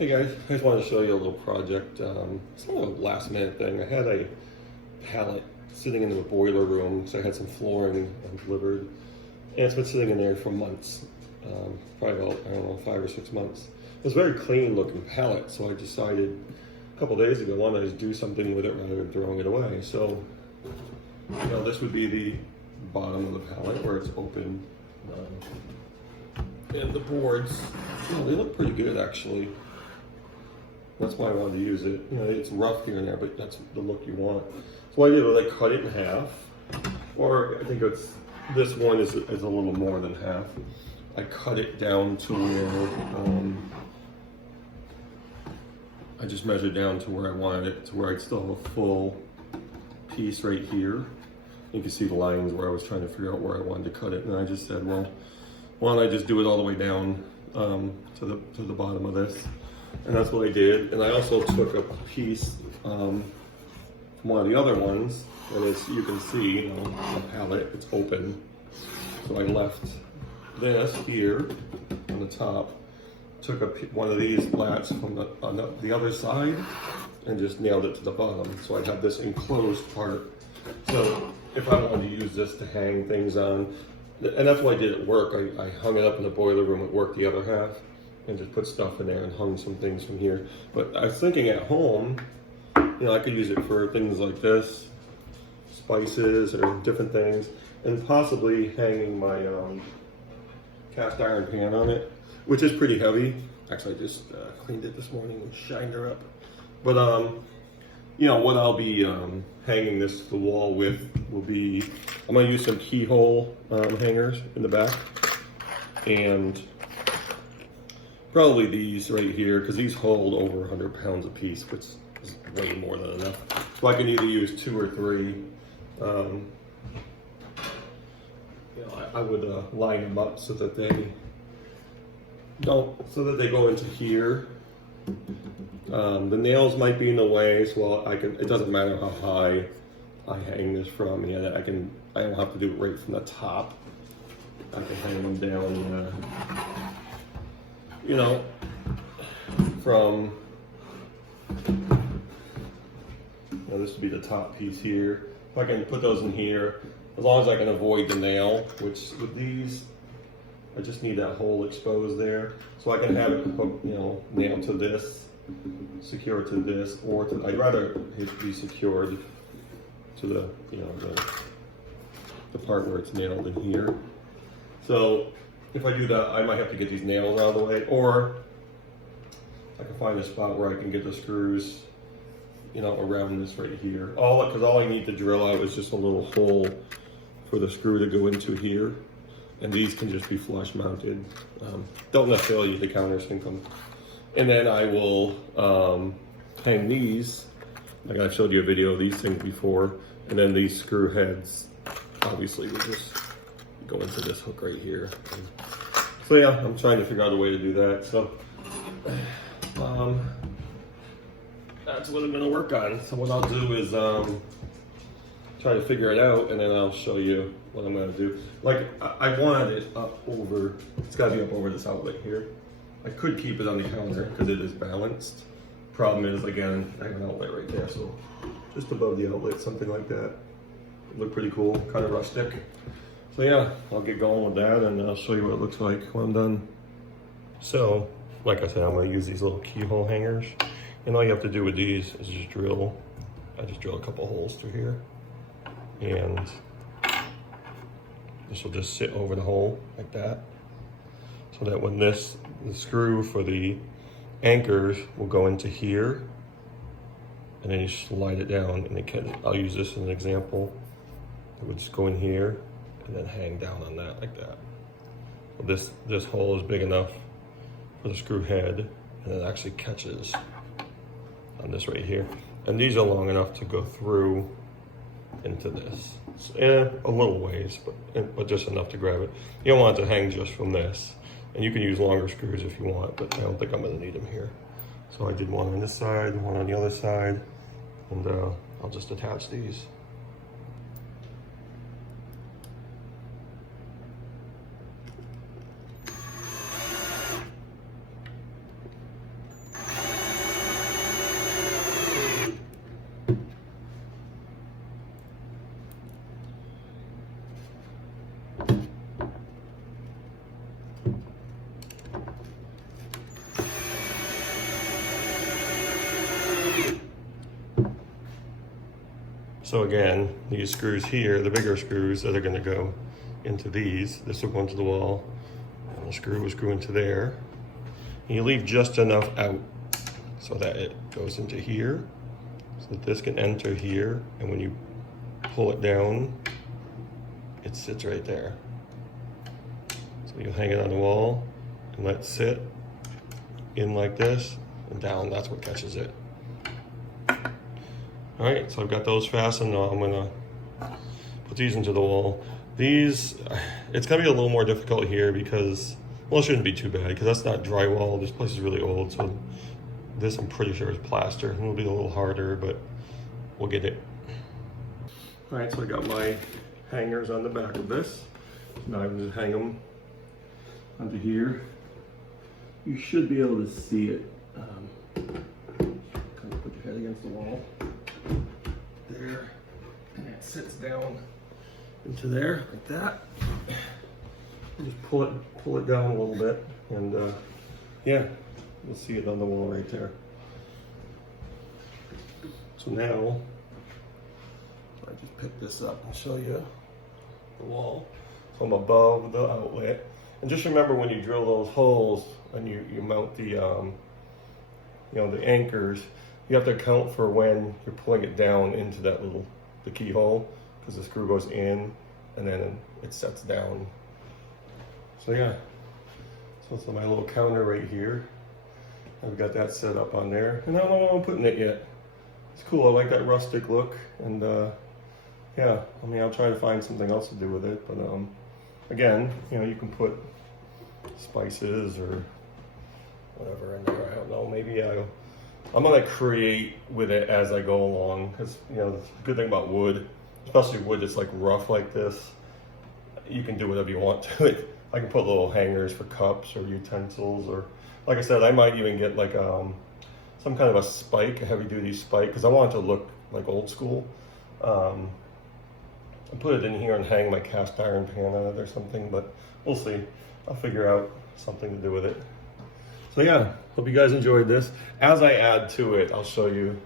Hey guys, I just wanted to show you a little project. It's not a last minute thing. I had a pallet sitting in the boiler room, so I had some flooring delivered, and it's been sitting in there for months. Probably about, I don't know, 5 or 6 months. It was a very clean looking pallet, so I decided a couple days ago, why not just do something with it rather than throwing it away. So, this would be the bottom of the pallet where it's open. And the boards, they look pretty good actually. That's why I wanted to use it. It's rough here and there, but that's the look you want. So what I did was I cut it in half, or I think this one is a little more than half. I cut it down to where, I just measured down to where I wanted it, to where I'd still have a full piece right here. You can see the lines where I was trying to figure out where I wanted to cut it, and I just said, well, why don't I just do it all the way down to the bottom of this. And that's what I did. And I also took a piece from one of the other ones, and as you can see, the pallet, it's open. So I left this here on the top, took one of these slats from on the other side, and just nailed it to the bottom. So I have this enclosed part. So if I wanted to use this to hang things on, and that's what I did at work. I hung it up in the boiler room at work, the other half, and just put stuff in there and hung some things from here. But I was thinking at home, I could use it for things like this, spices or different things, and possibly hanging my cast iron pan on it, which is pretty heavy. Actually, I just cleaned it this morning and shined her up. But what I'll be hanging this to the wall with will be, I'm gonna use some keyhole hangers in the back, and probably these right here, because these hold over 100 pounds a piece, which is way more than enough. So I can either use 2 or 3. I would line them up so that they go into here. The nails might be in the way, so it doesn't matter how high I hang this from. I don't have to do it right from the top. I can hang them down, from, this would be the top piece here. If I can put those in here, as long as I can avoid the nail, which with these, I just need that hole exposed there. So I can have it hooked, nailed to this, secured to this, or I'd rather it be secured to the part where it's nailed in here. So if I do that, I might have to get these nails out of the way, or I can find a spot where I can get the screws, around this right here. Because all I need to drill out is just a little hole for the screw to go into here. And these can just be flush mounted. Don't necessarily use the countersink them. And then I will hang these, like I've showed you a video of these things before, and then these screw heads obviously will just go into this hook right here. So yeah, I'm trying to figure out a way to do that. So that's what I'm gonna work on. So what I'll do is try to figure it out, and then I'll show you what I'm gonna do. Like I wanted it up over, it's gotta be up over this outlet here. I could keep it on the counter because it is balanced. Problem is, again, I have an outlet right there, so just above the outlet, something like that. It'd look pretty cool, kind of rustic. So yeah, I'll get going with that, and I'll show you what it looks like when I'm done. So, like I said, I'm gonna use these little keyhole hangers, and all you have to do with these is just drill. I just drill a couple holes through here, and this will just sit over the hole like that, so that when the screw for the anchors will go into here, and then you slide it down, and I'll use this as an example. It would just go in here and then hang down on that like that. So this hole is big enough for the screw head, and it actually catches on this right here. And these are long enough to go through into this. A little ways, but just enough to grab it. You don't want it to hang just from this. And you can use longer screws if you want, but I don't think I'm gonna need them here. So I did one on this side, one on the other side, and I'll just attach these. So again, these screws here, the bigger screws that are gonna go into these, this will go into the wall, and the screw will screw into there. And you leave just enough out so that it goes into here, so that this can enter here, and when you pull it down, it sits right there. So you'll hang it on the wall and let it sit in like this, and down, that's what catches it. All right, so I've got those fastened. Now I'm gonna put these into the wall. These, it's gonna be a little more difficult here because, well, it shouldn't be too bad because that's not drywall. This place is really old, so this I'm pretty sure is plaster. It'll be a little harder, but we'll get it. All right, so I got my hangers on the back of this. Now I can just hang them onto here. You should be able to see it. Kind of put your head against the wall. There, and it sits down into there like that. And just pull it down a little bit, and yeah, you'll see it on the wall right there. So now I just pick this up and show you the wall. So I'm above the outlet, and just remember when you drill those holes and you mount the the anchors, you have to account for when you're pulling it down into that the keyhole, because the screw goes in and then it sets down. So yeah, so it's my little counter right here. I've got that set up on there, and I don't know where I'm putting it yet. It's cool, I like that rustic look, and yeah, I mean, I'll try to find something else to do with it, but again, you can put spices or whatever in there. I don't know, maybe I'm gonna create with it as I go along, because the good thing about wood, especially wood that's like rough like this, you can do whatever you want to it. I can put little hangers for cups or utensils, or like I said, I might even get like some kind of a spike, a heavy duty spike, because I want it to look like old school. I'll put it in here and hang my cast iron pan on it or something, but we'll see. I'll figure out something to do with it. So yeah, hope you guys enjoyed this. As I add to it, I'll show you,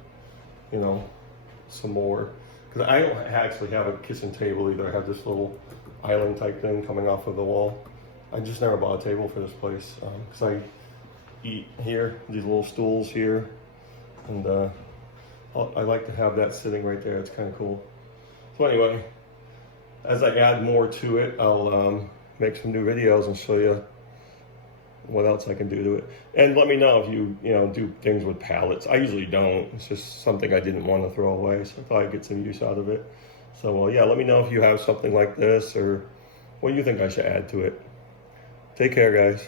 some more. Because I don't actually have a kitchen table either. I have this little island type thing coming off of the wall. I just never bought a table for this place, because I eat here, these little stools here, and I like to have that sitting right there. It's kind of cool. So anyway, as I add more to it, I'll make some new videos and show you what else I can do to it. And let me know if you do things with pallets. I usually don't. It's just something I didn't want to throw away, so I thought I'd get some use out of it. So yeah, let me know if you have something like this or what you think I should add to it. Take care, guys.